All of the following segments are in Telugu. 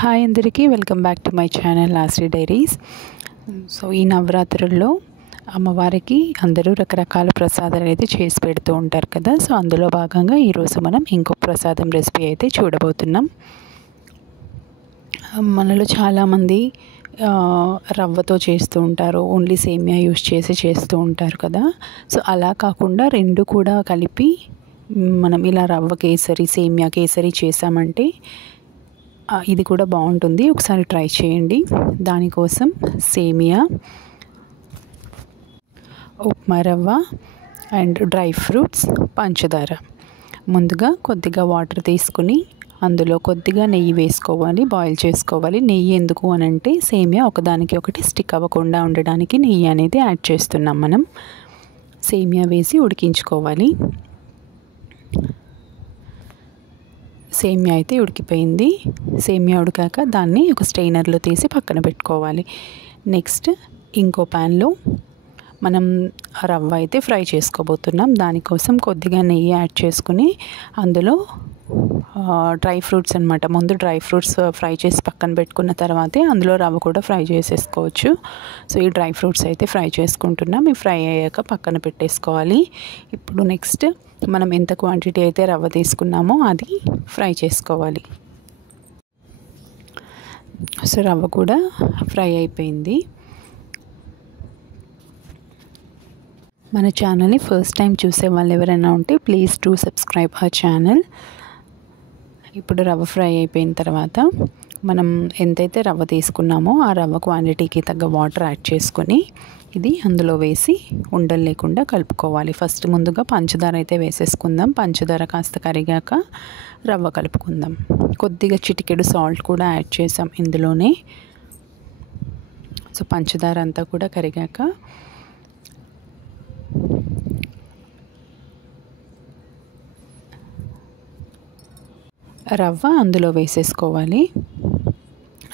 హాయ్ అందరికీ welcome back to my channel లాస్రీ డైరీస్. సో ఈ నవరాత్రుల్లో అమ్మవారికి అందరూ రకరకాల ప్రసాదాలు అయితే చేసి పెడుతూ ఉంటారు కదా. సో అందులో భాగంగా ఈరోజు మనం ఇంకో ప్రసాదం రెసిపీ అయితే చూడబోతున్నాం. మనలో చాలామంది రవ్వతో చేస్తూ ఉంటారు, ఓన్లీ సేమియా యూస్ చేస్తూ ఉంటారు కదా. సో అలా కాకుండా రెండు కూడా కలిపి మనం ఇలా రవ్వ కేసరి, సేమియా కేసరి చేసామంటే ఇది కూడా బాగుంటుంది. ఒకసారి ట్రై చేయండి. దానికోసం సేమియా, ఉప్మా రవ్వ అండ్ డ్రై ఫ్రూట్స్, పంచదార. ముందుగా కొద్దిగా వాటర్ తీసుకుని అందులో కొద్దిగా నెయ్యి వేసుకోవాలి, బాయిల్ చేసుకోవాలి. నెయ్యి ఎందుకు అనంటే సేమియా ఒకదానికి ఒకటి స్టిక్ అవ్వకుండా ఉండడానికి నెయ్యి అనేది యాడ్ చేస్తున్నాం మనం. సేమియా వేసి ఉడికించుకోవాలి. సేమియా అయితే ఉడికిపోయింది. సేమియా ఉడికాక దాన్ని ఒక స్ట్రైనర్లో తీసి పక్కన పెట్టుకోవాలి. నెక్స్ట్ ఇంకో ప్యాన్లో మనం రవ్వ అయితే ఫ్రై చేసుకోబోతున్నాం. దానికోసం కొద్దిగా నెయ్యి యాడ్ చేసుకుని అందులో డ్రై ఫ్రూట్స్ అనమాట. ముందు డ్రై ఫ్రూట్స్ ఫ్రై చేసి పక్కన పెట్టుకున్న తర్వాతే అందులో రవ్వ కూడా ఫ్రై చేసేసుకోవచ్చు. సో ఈ డ్రై ఫ్రూట్స్ అయితే ఫ్రై చేసుకుంటున్నాం. ఇవి ఫ్రై అయ్యాక పక్కన పెట్టేసుకోవాలి. ఇప్పుడు నెక్స్ట్ మనం ఎంత క్వాంటిటీ అయితే రవ్వ తీసుకున్నామో అది ఫ్రై చేసుకోవాలి. సో రవ్వ కూడా ఫ్రై అయిపోయింది. మన ఛానల్ని ఫస్ట్ టైం చూసే వాళ్ళు ఎవరైనా ఉంటే please do subscribe our channel. ఇప్పుడు రవ్వ ఫ్రై అయిపోయిన తర్వాత మనం ఎంతైతే రవ్వ తీసుకున్నామో ఆ రవ్వ క్వాంటిటీకి తగ్గ వాటర్ యాడ్ చేసుకొని ఇది అందులో వేసి ఉండలు లేకుండా కలుపుకోవాలి. ఫస్ట్ ముందుగా పంచదార అయితే వేసేసుకుందాం. పంచదార కాస్త కరిగాక రవ్వ కలుపుకుందాం. కొద్దిగా చిటికెడు సాల్ట్ కూడా యాడ్ చేసాం ఇందులోనే. సో పంచదార అంతా కూడా కరిగాక రవ్వ అందులో వేసేసుకోవాలి.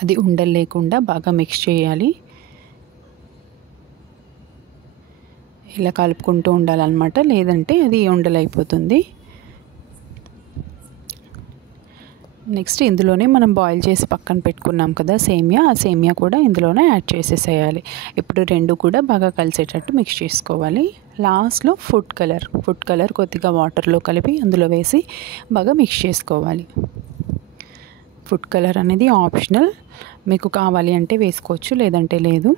అది ఉండలు లేకుండా బాగా మిక్స్ చేయాలి. ఇలా కలుపుకుంటూ ఉండాలన్నమాట, లేదంటే అది ఉండలు అయిపోతుంది. నెక్స్ట్ ఇందులోనే మనం బాయిల్ చేసి పక్కన పెట్టుకున్నాం కదా సేమియా, ఆ సేమియా కూడా ఇందులోనే యాడ్ చేసేసేయాలి. ఇప్పుడు రెండు కూడా బాగా కలిసేటట్టు మిక్స్ చేసుకోవాలి. లాస్ట్లో ఫుడ్ కలర్ కొద్దిగా వాటర్లో కలిపి అందులో వేసి బాగా మిక్స్ చేసుకోవాలి. ఫుడ్ కలర్ అనేది ఆప్షనల్, మీకు కావాలి అంటే వేసుకోవచ్చు, లేదంటే లేదు.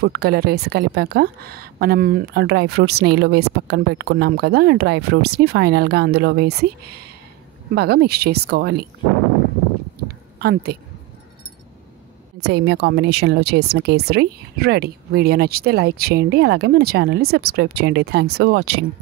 ఫుడ్ కలర్ వేసి కలిపాక మనం డ్రై ఫ్రూట్స్ నెయ్యిలో వేసి పక్కన పెట్టుకున్నాం కదా, డ్రై ఫ్రూట్స్ని ఫైనల్గా అందులో వేసి బాగా మిక్స్ చేసుకోవాలి. అంతే, సేమియా కాంబినేషన్లో చేసిన కేసరి రెడీ. వీడియో నచ్చితే లైక్ చేయండి, అలాగే మన ఛానల్ని సబ్స్క్రైబ్ చేయండి. Thanks for watching.